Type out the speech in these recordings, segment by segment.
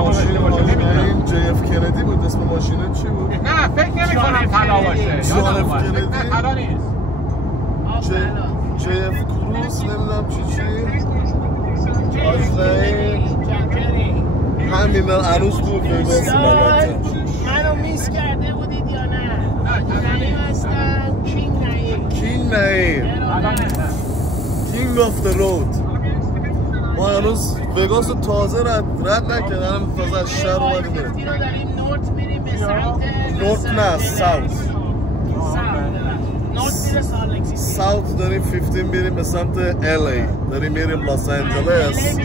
هوا داشته باشه نمیدونم. JF کندی بود اسم ماشینه چی بود؟ نه فکر نمی‌کنم طلا باشه. JF کندی؟ طلا نیست. JF کروز نمیدونم چی همین هنوز تو وگاس منو میس کرده بودید یا نه؟ نعیم هستم. کینگ کینگ آف the road. ما هنوز وگاس رو تازه رد نکردم. تازه از شهر اومدیم بریم. نورت میریم به سمت نورت نه ساوت. ساوت داریم 15 میریم به سمت LA. داریم میریم لس آنجلس.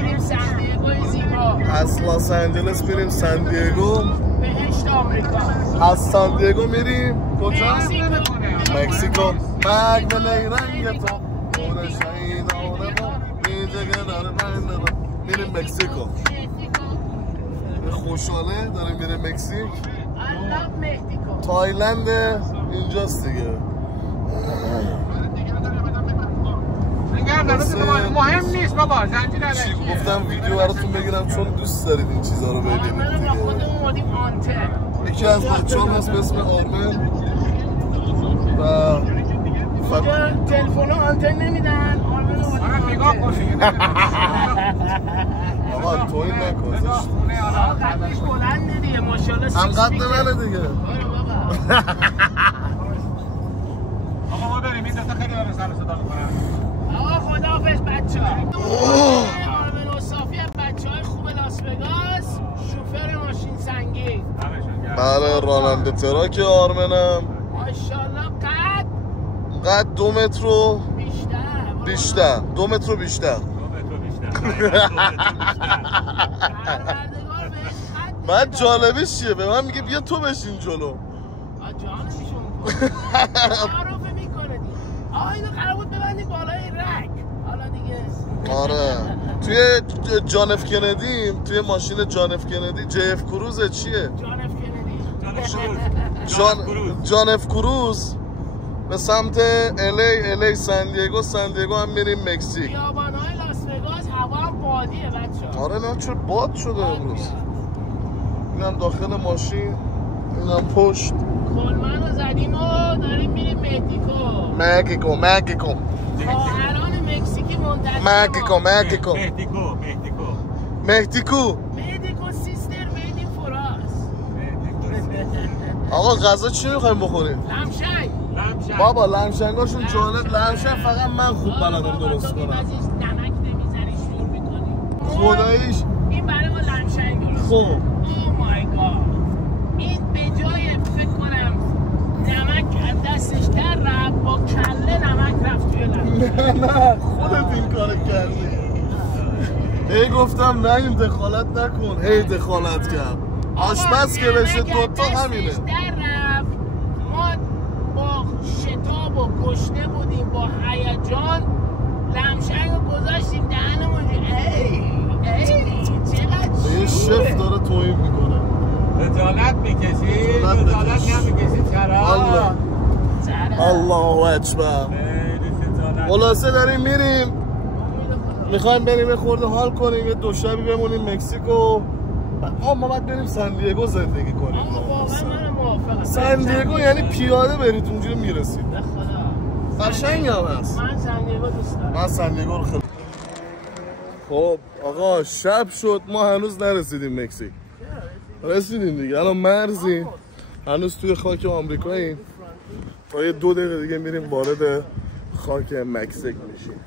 از لس آنجلس میریم سان دیگو. بهشت آمریکا. از سان دیگو میریم کجا؟ مکزیکو. مگدل رنگ تو اون شهیدانه با اینجا گداره بنداره. میریم مکزیکو. خوشحاله داریم میریم مکزیک. تایلند اینجاست دیگه. مهم نیست بابا زنجیر علکی. گفتم ویدیو براتون بگیرم چون دوست دارید این چیزا رو ببینید دیگه. یکی از بچه‌ام هست به اسم آرمن و تلفن آنتن نمیدن. آره نگاه کنید. آقا توی نکن. قدش بلنده دیگه ماشاءالله. هم قد منه دیگه. آقا ما بریم این دسته خیلی داره سر صدا میکنن. آقا خداحافظ بچه‌ها. آرمن صافی بچه‌های خوب لاس وگاس. شوفر ماشین سنگین. بله راننده تراک آرمنم. ماشاءالله قد 2 متر و بیشتر. 2 متر و بیشتر. من جالبش چیه؟ به من میگه بیا تو بشین جلو. معروفه میکنه دیگه. آقا اینو قرار بود ببندید بالای رک. حالا دیگه آره توی جان اف کندی، توی ماشین جان اف کندی JF کروز چیه؟ جان اف کندی. جان اف کروز به سمت LA سان دیگو هم میریم مکزیک. خیابان‌های لاس وگاس هوا هم بادیه بچه‌ها. آره نه چرا باد شده امروز. اینم داخل ماشین، اینم پشت. کلمن رو زدیم و داریم میریم مکزیکو. خواهران مکزیکی منتظر مکزیکو سیستر میدیم فراس. آقا غذا چی میخوایم بخوریم؟ لمشنگ. بابا لمشنگاشون جالب. لمشنگ فقط من خوب بلدم درست کنم. نمک نمیزنی شروع میکنی. خداییش این برای ما لمشنگ درست. خب او مای گاد. این به جای فکر کنم نمک از دستش در رفت با کله نمک رفت توی لمشنگ. نه خودت این کار کردی. هی گفتم نه این دخالت نکن. هی دخالت کرد. آشپز که بشه دوتا همینه. ما با شتاب و گشنه بودیم با هیجان لمشنگ رو گذاشتیم دهنمون. ای چقدر یه شف داره توهین میکنه. رجالت میکشی؟ رجالت نمیکشی چرا؟ الله اکبر. خلاصه داریم میریم. میخوایم بریم یه خورده حال کنیم. یه 2 شبی بمونیم مکزیکو. ما باید بریم سان دیگو زندگی کنیم. سان دیگو یعنی پیاده برید اونجوری میرسید. قشنگ هم هست. من سان دیگو دوست دارم. من سان دیگو رو خیلی. خب آقا شب شد ما هنوز نرسیدیم مکزیک. رسیدیم دیگه الان مرزیم. هنوز توی خاک آمریکاییم. تا یه 2 دقیقه دیگه میریم وارد خاک مکزیک میشیم.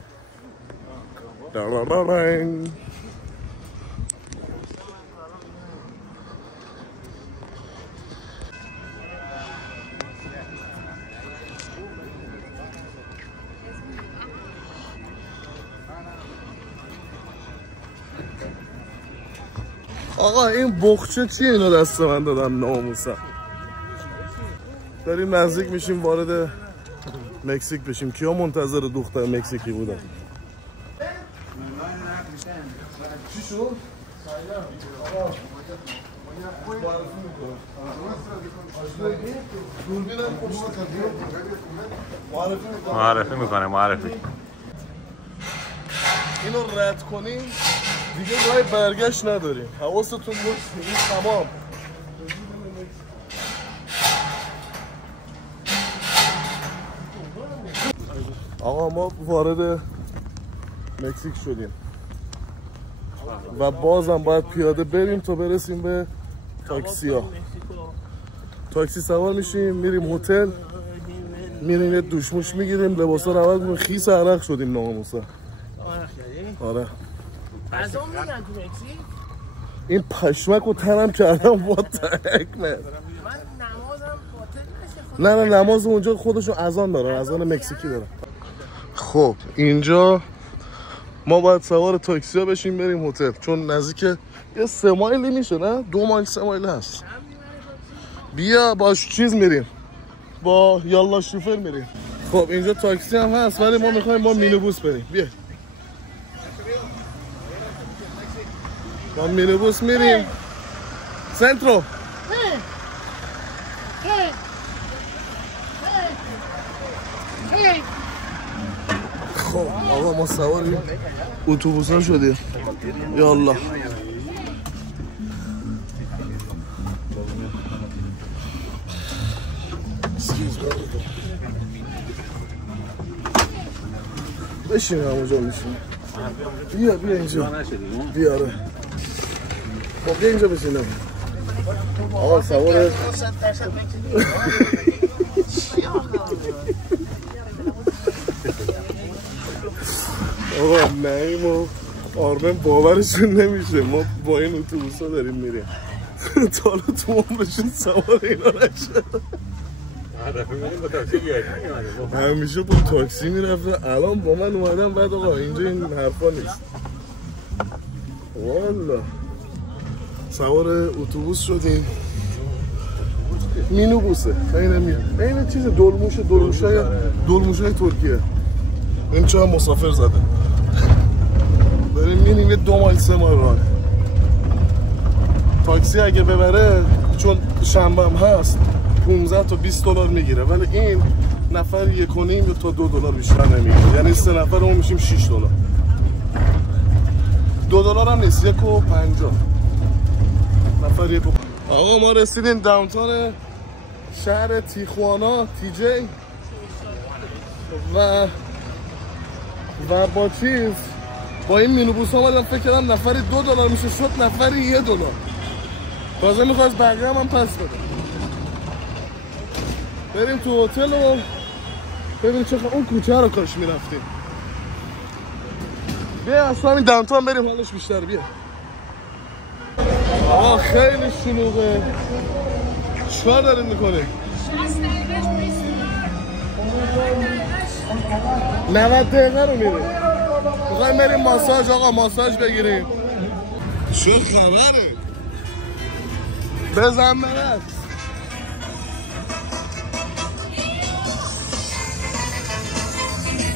آقا این بخچه چیه اینو دست من دادن ناموسم. داریم نزدیک میشیم وارد مکزیک بشیم. کیا منتظر دختر مکزیکی بودن؟ چی شد؟ معرفی میکنه. اینو رد کنیم دیگه راه برگشت نداریم. حواستون باشه این تمام. آقا ما وارد مکزیک شدیم و بازم باید پیاده بریم تا برسیم به تاکسی ها. تاکسی سوار میشیم میریم هتل، میریم یه دوشموش میگیریم، لباسا رو عوض میکنیم. خیس عرق شدیم ناموسا. آره غذا میدن تو مکزیک؟ این پشمک رو تنم کردم با تک من. من نمازم باطل نشه. نه نماز اونجا خودشون اذان دارن، اذان مکزیکی دارن. خب اینجا ما باید سوار تاکسی ها بشیم بریم هتل، چون نزدیک یه 3 مایلی میشه، نه 2 مایل 3 مایل هست. بیا باش چیز میریم، با یالا شوفر میریم. خب اینجا تاکسی هم هست ولی ما میخوایم با مینیبوس بریم. بیا با مینیبوس میریم سنترو. خب آقا ما سواریم اتوبوس ها شدیم. یالا بشین همونجا میشین. بیا اینجا بیاره. خب بیا اینجا بشینم. آقا سوار آقا نعیم و آرمن باورشون نمیشه ما با این اتوبوس ها داریم میریم. تا حالا تو عمرشون سوار اینا نشد. همیشه با تاکسی میرفته، الان با من اومدم بعد آقا اینجا این حرفا نیست. والا سوار اتوبوس شدیم. مینیبوسه این چیز دلموشای ترکیه. این چه مسافر زده. بریم میریم یه 2 مایل 3 مایل راه. تاکسی اگه ببره چون شنبه هم هست 15 تا 20 دلار میگیره، ولی این نفر 1.5 تا 2 دلار بیشتر نمیگیره، یعنی 3 نفرمون میشیم 6 دلار. 2 دلار هم نیست، 1.50 نفر 1. آقا ما رسیدیم داونتاون شهر تیخوانا تیجی و با چیز با این مینیبوس ها اومدم فکر کردم نفری 2 دلار میشه، شد نفری 1 دلار. تازه میخواست بقیه هم پس بده. بریم تو هتل و ببینیم چه اون کوچه رو کاش میرفتیم. بیا اصلا همین داونتاون بریم حالش بیشتر. بیا آقا خیلی شلوغه. چیکار داریم میکنیم؟ 90 دقیقه رو میریم. میخوایم بریم ماساژ. آقا ماساژ بگیریم. چه خبره؟ بزن برد.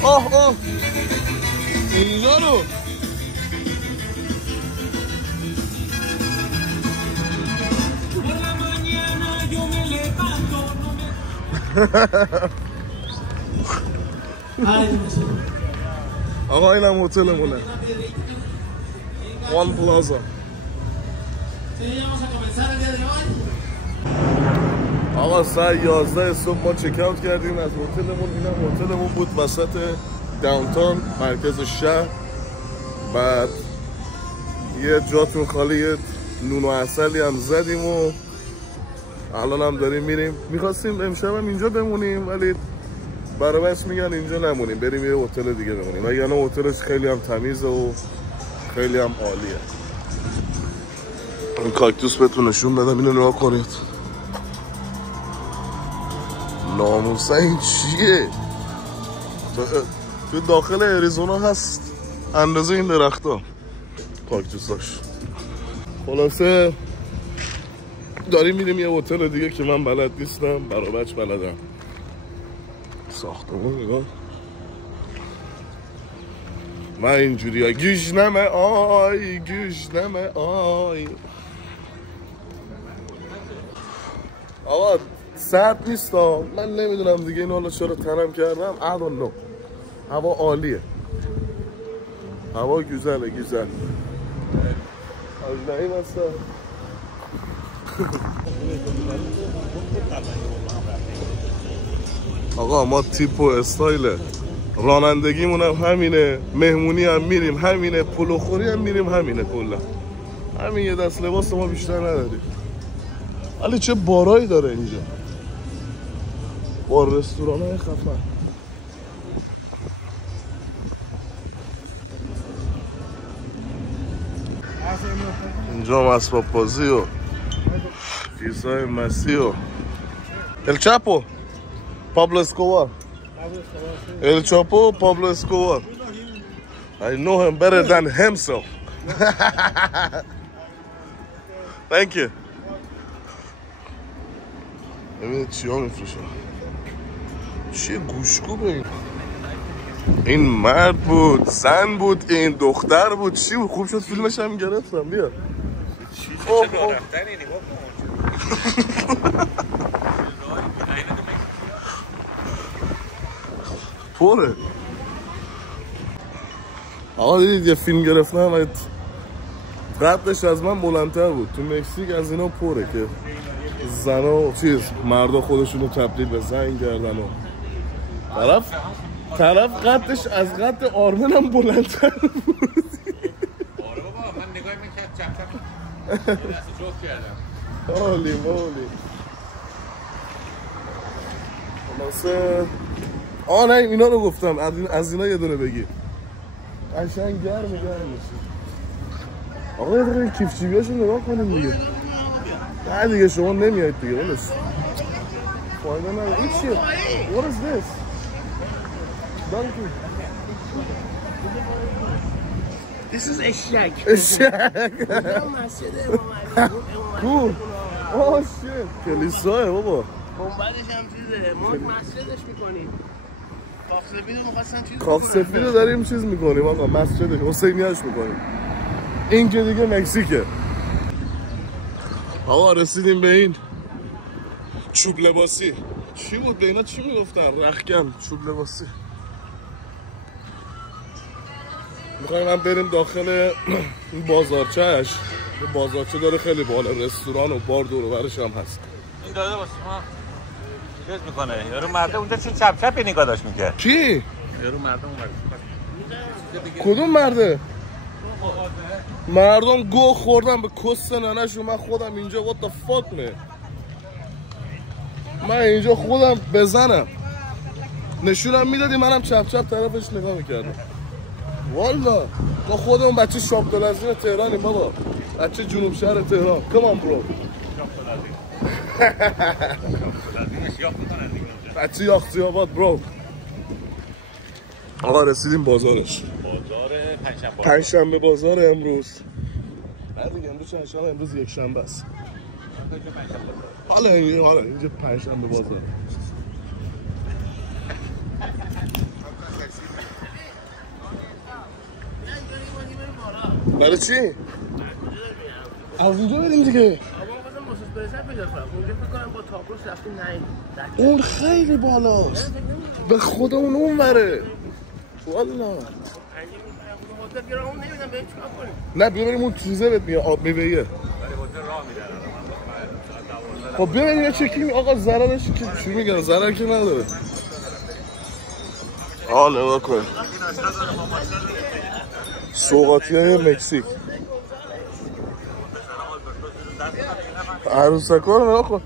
اوه اینجا رو آقا اینم هتلمونه، وان پلازا. آقا ساعت 11 صبح ما چک اوت کردیم از هتلمون. اینم هتلمون بود وسط داونتاون مرکز شهر. بعد یه جاتون خالی، یه نون و عسلی هم زدیم و الان هم داریم میریم. میخواستیم امشب هم اینجا بمونیم ولی برابرش میگن اینجا نمونیم، بریم یه هتل دیگه بمونیم. وگرنه هتلش خیلی هم تمیزه و خیلی هم عالیه. این کاکتوس بهتون نشون بدم، اینو نگاه کنید. ناموسه این چیه؟ تو داخل اریزونا هست اندازه این درخت ها کاکتوساش. خلاصه داریم میریم یه هتل دیگه که من بلد نیستم، برابرش بلدم. ساختمون نگاه. من اینجوری ها گیشنمه آی گیشنمه آی. آقا سرد نیست ها، من نمیدونم دیگه این حالا چرا تنم کردم. I don't know. هوا عالیه، هوا گوزله. آجنایی مثلا آقا ما تیپ و استایل رانندگیمون هم همینه، مهمونی هم میریم همینه، پلوخوری هم میریم همینه، کلا همین یه دست لباس ما بیشتر نداریم. ولی چه بارایی داره اینجا با رستوران های خفن. اینجا هم اسباب بازی و عیسی مسیح و El Chapo Pablo Escobar. El Chapo Pablo Escobar. I know him better than himself. Thank you. ببینید چیا میفروشن. چیه گوشگوبه این مرد بود، زن بود، این دختر بود، چی بود؟ خوب شد فیلمش هم گرفتم. بیا چه راه رفتنی نگاه کن پره. آقا دیدید یه فیلم گرفتم قدش از من بلندتر بود. تو مکزیک از اینا پره که زنا و مردا خودشونو تبدیل به زن کردن و طرف قدش از قد آرمن هم بلندتر بود. آره بابا من نگاه میکرد چپ دست جفت کردم. عالی خلاصه نه اینا رو گفتم از اینا یه دونه بگی قشنگ گرم میشه. آقا یه دقیقه کیف جیبیاشو نگاه کنیم دیگه. نه دیگه شما نمیایید دیگه ولش فایده نداره. این چیه؟ What is this? This is اشک. Cool. Oh shit. کلیساه بابا. بمبادش هم چیزه. ما مسجدش میکنیم. کاخ سفید رو می‌خواستن چیز کاخ سفید رو داریم چیز میکنیم آقا. مسجدش حسینیاش میکنیم. این که دیگه مکزیکه. آقا رسیدیم به این چوب لباسی. چی بود به اینا چی میگفتن؟ رختکن چوب لباسی. میخوایم هم بریم داخل این بازارچهش. این بازارچه داره خیلی بالا، رستوران و بار دور و برش هم هست. این داده واسه ما چیز میکنه. یارو مرده اونجا چه چپ چپی نگاه داشت میکرد. کی؟ یارو مرده اون کدوم مرده؟ مردم گو خوردم به کس ننشون. من خودم اینجا what the fuck نه. من اینجا خودم بزنم نشونم میدادی منم چپ چپ طرفش نگاه میکردم. والا ما خودمون بچه شابدالعظیم تهرانیم بابا، بچه جنوب شهر تهران. کمان برو بچه یاختی آباد برو. آقا رسیدیم بازارش. بازار پنجشنبه بازار امروز. نه دیگه امروز چهارشنبه، امروز یک شنبه است. حالا اینجا پنجشنبه بازار. برای چی؟ از اونجا بریم دیگه. اون خیلی بالاست. به خودمون اون بره. والا نه بیا بریم اون چیزه بهت میگه آب میوه‌ایه. خب بیا بریم یه چکی. آقا ضررش که چی میگن؟ ضرر که نداره. نگاه کن سوغاتی های مکزیک. عروسکا رو نگاه کن.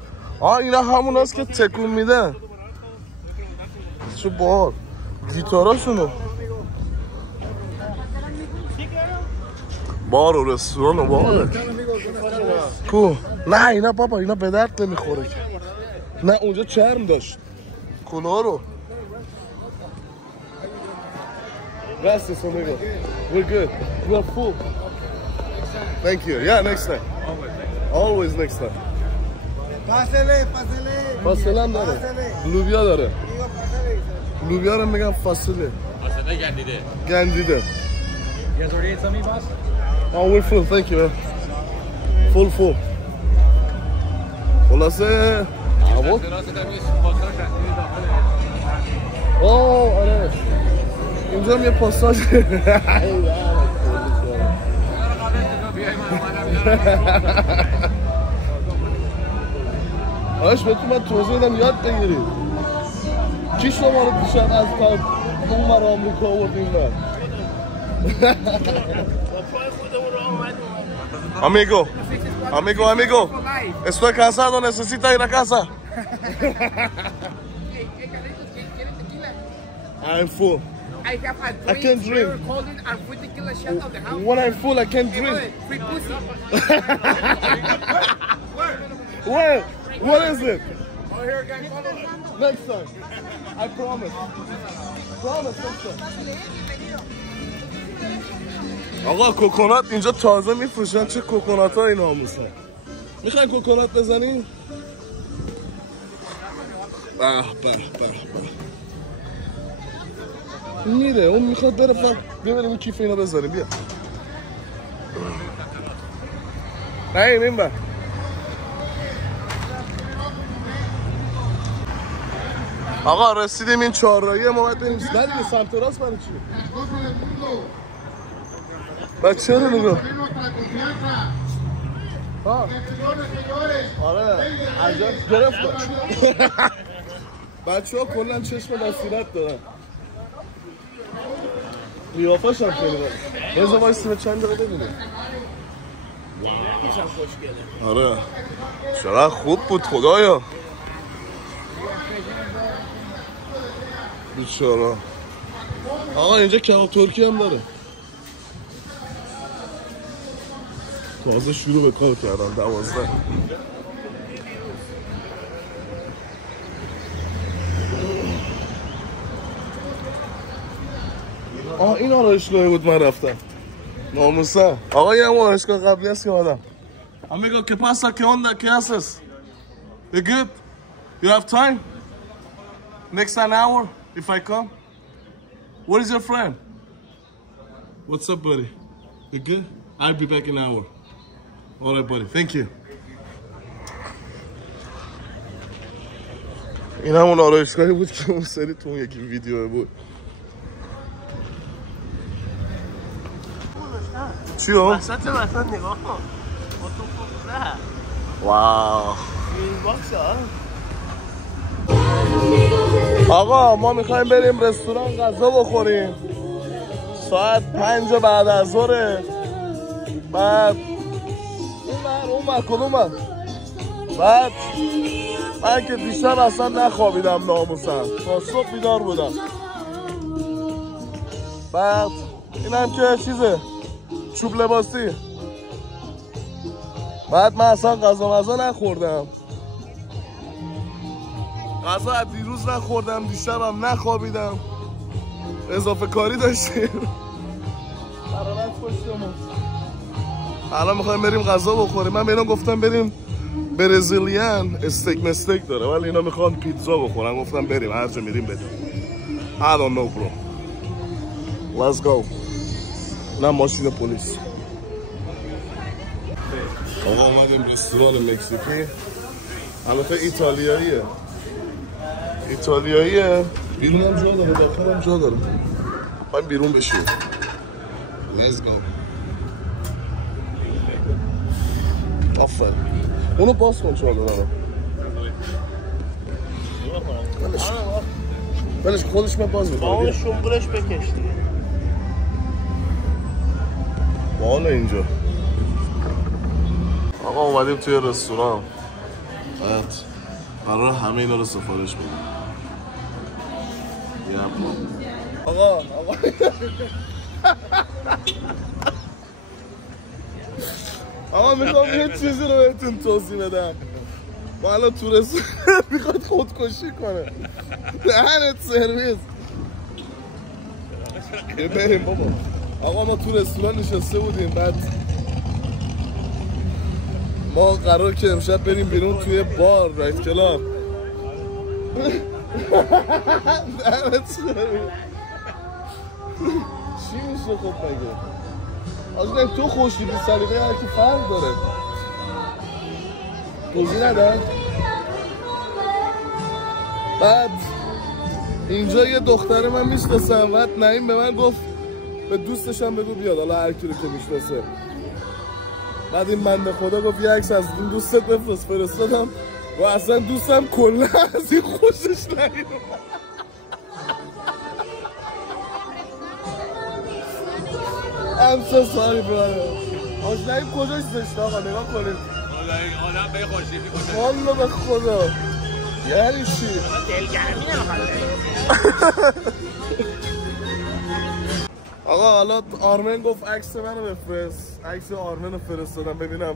اینا همون هست که تکون میدن. چه باحال گیتاراشونو. بار و رستوران و باحاله. کو نه اینا بابا اینا به درد نمیخوره که. نه اونجا چرم داشت کلاه رو. Gracias, amigo. We're good. We're full. Thank you. Yeah, next time. Always next time. فاصله هم داره. لوبیا داره. لوبیا رو میگم فاصله. فاصله گندیده. You guys already ate something, boss? Oh, we're full. Thank you, man. Full. خلاصه هوا. آره. اینجا هم یه پاساژ. آش بهتون من توضیح دادم یاد بگیرید. کی شما رو دیشب از اون ور آمریکا آورد این ور؟ Amigo, estoy cansado, necesita ir a casa. I'm full. I can't drink. When I'm full, I can't drink. Free pussy. Where? What is it? Oh, here again. Next time. I promise. Promise next time. آقا کوکونات اینجا تازه میفروشن. چه کوکونات های ناموسن. میخواین کوکونات بزنین؟ به میره اون میخواد بره ببریم این کیف اینا بزنیم. بیا نه این بر آقا رسیدیم این چهارراهی ما باید بریم. نه دیگه سمت راست برای چی؟ بچه رو نگاه. آره عجب گرفت. بچه ها کلن چشم بصیرت دارن. قیافش هم خیلی بره. رضا وایسی به چند دقیقه ببینیم. آره چقدر خوب بود خدایا. بیچاره. آقا اینجا کباب ترکی هم داره. تازه شروع به کار کردم 12. این آرایشگاهی بود من رفتم. ناموسا. آقا یه آرایشگاه قبلی هست که آدم. Amigo, ¿qué pasa? ¿Qué onda? ¿Qué haces? You good? You have time? Next an hour, if I come? What is your friend? What's up, buddy? You good? I'll be back in an hour. All right, buddy. Thank you. این همون آرایشگاهی بود که اون سری تو اون یکی ویدیو بود. چی هم؟ وسط نگاه کن. واو. این باکس آقا ما میخوایم بریم رستوران غذا بخوریم. ساعت 5 بعد از ظهر. بعد اون کدوم بعد من که دیشب اصلا نخوابیدم ناموسم. تا صبح بیدار بودم. بعد اینم که چیزه چوب لباسی. بعد من اصلا غذا نخوردم. غذا از دیروز نخوردم. دیشبم نخوابیدم. اضافه کاری داشتیم. حرارت پشتمون. الان میخوایم بریم غذا بخوریم. من به اینا گفتم بریم برزیلیان استیک مستیک داره ولی اینا میخوان پیتزا بخورن. گفتم بریم هر جا میریم بریم. I don't know bro. Let's go. نه ماشین پلیس. آقا اومدیم رستوران مکزیکی. البته ایتالیاییه. بیرون هم جا داره داخل هم جا داره. باید بیرون بشیم. Let's go. آفر اونو باز کن چهار دارم. بلش خودش من باز میکنم. اون شنبولش بکش دیگه. بالا اینجا. آقا اومدیم توی رستوران. قرار همه اینا رو سفارش بدیم. آقا آقا میخوام یه چیزی رو بهتون توضیح بدم. ما الان تو رستوران میخواد خودکشی کنه. دهنت سرویس. بریم بابا. آقا ما تو رستوران نشسته بودیم. بعد ما قرار که امشب بریم بیرون توی بار رایت کلاب. دهنت سرویس. چی میشه خب مگه؟ آجا تو خوشی بی سلیقه هر کی فرق داره. توضیح ندن. بعد اینجا یه دختره من میشناسم. بعد نعیم به من گفت به دوستشم بگو بیاد. حالا هر کی رو که میشناسه. بعد این بنده خدا گفت یه عکس از این دوستت بفرست، فرستادم و اصلا دوستم کلا از این خوشش نگیر. I'm so sorry brother. آشناییم کجاش زشته آقا نگاه کنید. آدم به خوشیفی کنه. والله به خدا. یعنی چی؟ دلگرمی نمیخواد. آقا حالا آرمن گفت عکس منو بفرست. عکس آرمن رو فرستادم ببینم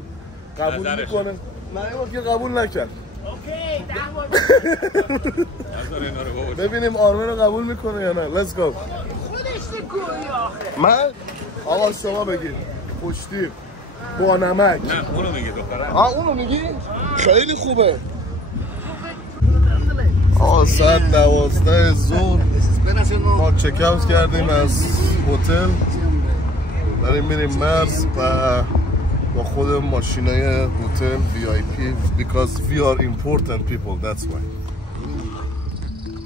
قبول میکنه. نه وقتی قبول نکرد. اوکی 10 بار. ببینیم آرمن رو قبول میکنه یا نه. Let's go. خودش گویی آخه. من آقا شما بگید خوشتیپ با نمک. نه اونو میگی دخترم. اونو میگی؟ خیلی خوبه. ساعت 12 ظهر ما چک اوت کردیم از هتل، داریم میریم مرز و با خود ماشینای هتل VIP because we are important people that's why.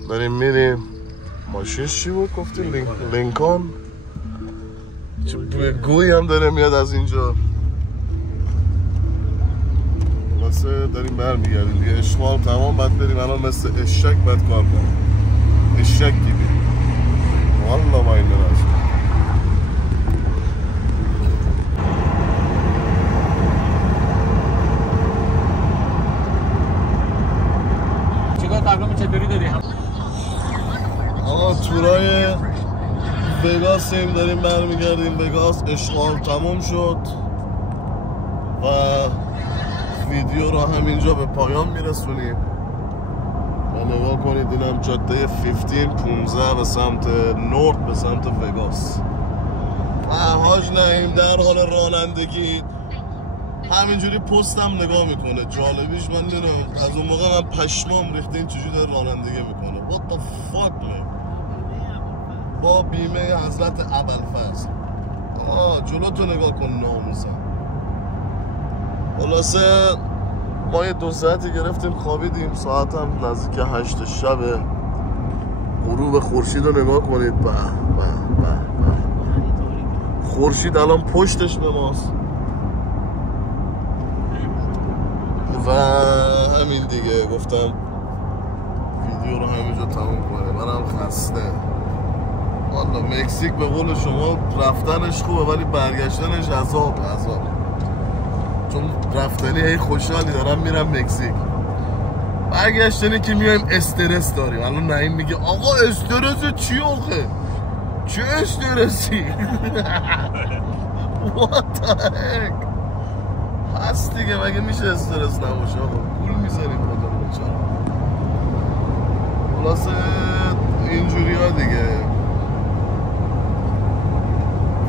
داریم میریم. ماشین چی بود گفتی؟ لینکن. چه بوی گویی هم داره میاد از اینجا. واسه داریم برمیگردیم دیگه. اشغال تمام، بعد بریم الان مثل اشک بعد کار کنیم. اشک دیگه والله ما این براش چیکار تقریبا چطوری داری؟ آقا تورای وگاسیم، داریم برمیگردیم وگاس. اشغال تمام شد و ویدیو رو همینجا به پایان میرسونیم و نگاه کنید اینم جاده 15 به سمت نورد به سمت وگاس و حاج نعیم در حال رانندگی همینجوری پستم نگاه میکنه. جالبیش من نمیدونم از اون موقع من پشمام ریخته این چجوری داره رانندگی میکنه. What the fuck man. با بیمه حضرت ابوالفضل. جلو تو نگاه کن ناموسم. خلاصه ما یه 2 ساعتی گرفتیم خوابیدیم. ساعت هم نزدیک 8 شب. غروب خورشید رو نگاه کنید. به خورشید الان پشتش به ماست و همین دیگه. گفتم ویدیو رو همینجا تموم کنه. منم خسته والله. مکزیک به قول شما رفتنش خوبه ولی برگشتنش عذاب. چون رفتنی هی خوشحالی دارم میرم مکزیک، برگشتنی که میایم استرس داریم. الان نعیم میگه آقا استرس چی آخه؟ چه استرسی؟ What the heck؟ هست دیگه، مگه میشه استرس نباشه آقا؟ پول میزنیم خودمون چرا؟ خلاصه اینجوری ها دیگه.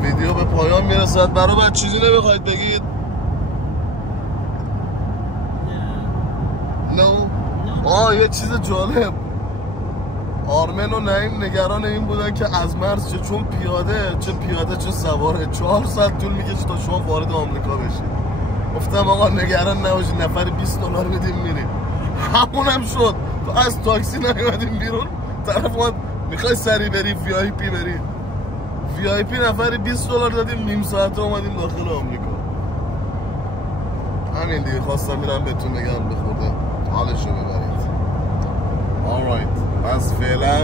ویدیو به پایان میرسد. برای بعد چیزی نمیخواید بگید؟ یه چیز جالب، آرمن و نعیم نگران این بودن که از مرز چون پیاده چه سواره 4 ساعت طول میکشه تا شما وارد آمریکا بشید. گفتم آقا نگران نباشید، نفر $20 میدیم میریم. همونم شد. تو از تاکسی نیومدیم بیرون، طرف ما میخوای سری بری VIP بری. VIP نفر $20 دادیم، نیم ساعت اومدیم داخل آمریکا. همین دیگه خواستم میرم بهتون بگم بخورده حالشو ببرید. Alright. پس فعلا